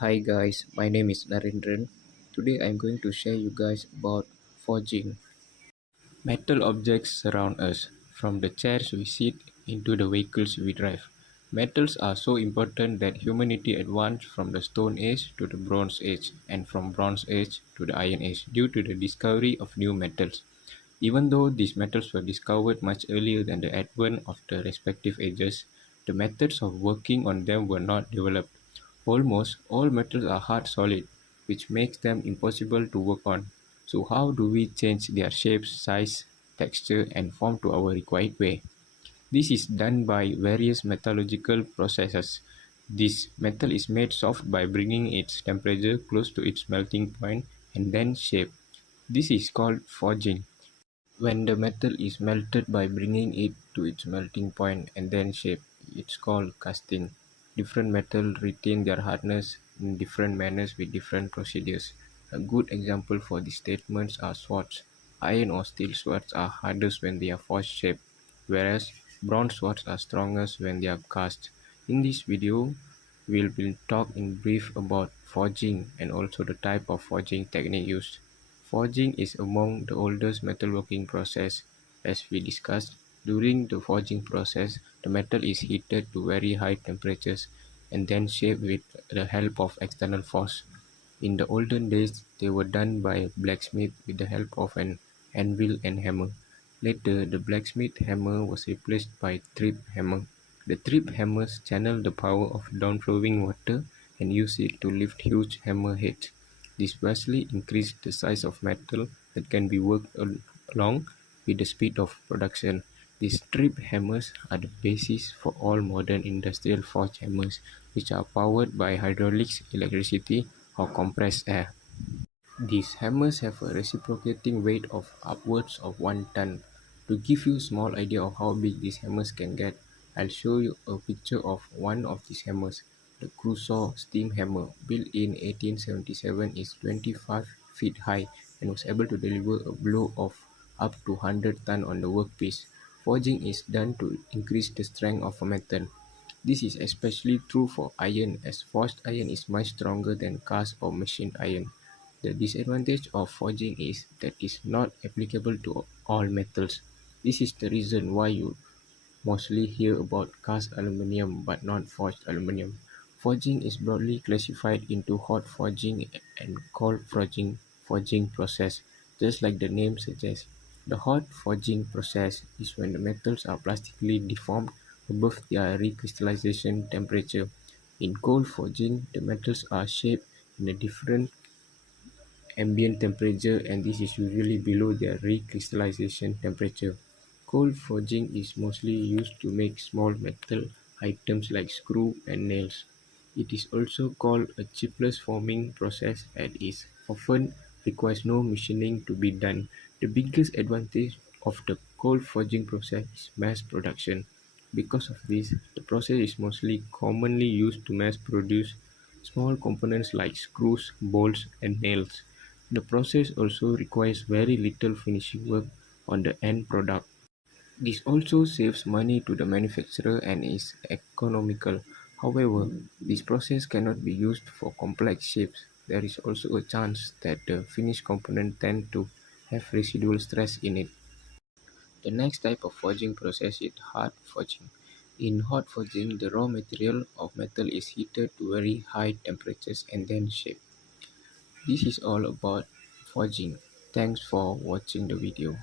Hi guys, my name is Narendran. Today I'm going to share you guys about forging. Metal objects surround us, from the chairs we sit into the vehicles we drive. Metals are so important that humanity advanced from the Stone Age to the Bronze Age and from Bronze Age to the Iron Age due to the discovery of new metals. Even though these metals were discovered much earlier than the advent of the respective ages, the methods of working on them were not developed. Almost all metals are hard solid, which makes them impossible to work on. So how do we change their shape, size, texture and form to our required way? This is done by various metallurgical processes. This metal is made soft by bringing its temperature close to its melting point and then shaped. This is called forging. When the metal is melted by bringing it to its melting point and then shaped, it's called casting. Different metals retain their hardness in different manners with different procedures. A good example for these statements are swords. Iron or steel swords are hardest when they are forged shaped, whereas bronze swords are strongest when they are cast. In this video, will talk in brief about forging and also the type of forging technique used. Forging is among the oldest metalworking process. As we discussed, during the forging process, the metal is heated to very high temperatures and then shaped with the help of external force. In the olden days, they were done by blacksmith with the help of an anvil and hammer. Later, the blacksmith hammer was replaced by trip hammer. The trip hammers channel the power of downflowing water and use it to lift huge hammer heads. This vastly increased the size of metal that can be worked along with the speed of production. These trip hammers are the basis for all modern industrial forge hammers, which are powered by hydraulics, electricity, or compressed air. These hammers have a reciprocating weight of upwards of 1 ton. To give you a small idea of how big these hammers can get, I'll show you a picture of one of these hammers. The Crusoe steam hammer, built in 1877, is 25 feet high and was able to deliver a blow of up to 100 tons on the workpiece. Forging is done to increase the strength of a metal. This is especially true for iron, as forged iron is much stronger than cast or machined iron. The disadvantage of forging is that it is not applicable to all metals. This is the reason why you mostly hear about cast aluminium but not forged aluminium. Forging is broadly classified into hot forging and cold forging process, just like the name suggests. The hot forging process is when the metals are plastically deformed above their recrystallization temperature. In cold forging, the metals are shaped in a different ambient temperature, and this is usually below their recrystallization temperature. Cold forging is mostly used to make small metal items like screw and nails. It is also called a chipless forming process and is often requires no machining to be done. The biggest advantage of the cold forging process is mass production. Because of this, the process is mostly commonly used to mass produce small components like screws, bolts, and nails. The process also requires very little finishing work on the end product. This also saves money to the manufacturer and is economical. However, this process cannot be used for complex shapes. There is also a chance that the finished component tend to have residual stress in it. The next type of forging process is hard forging. In hot forging, the raw material of metal is heated to very high temperatures and then shaped. This is all about forging. Thanks for watching the video.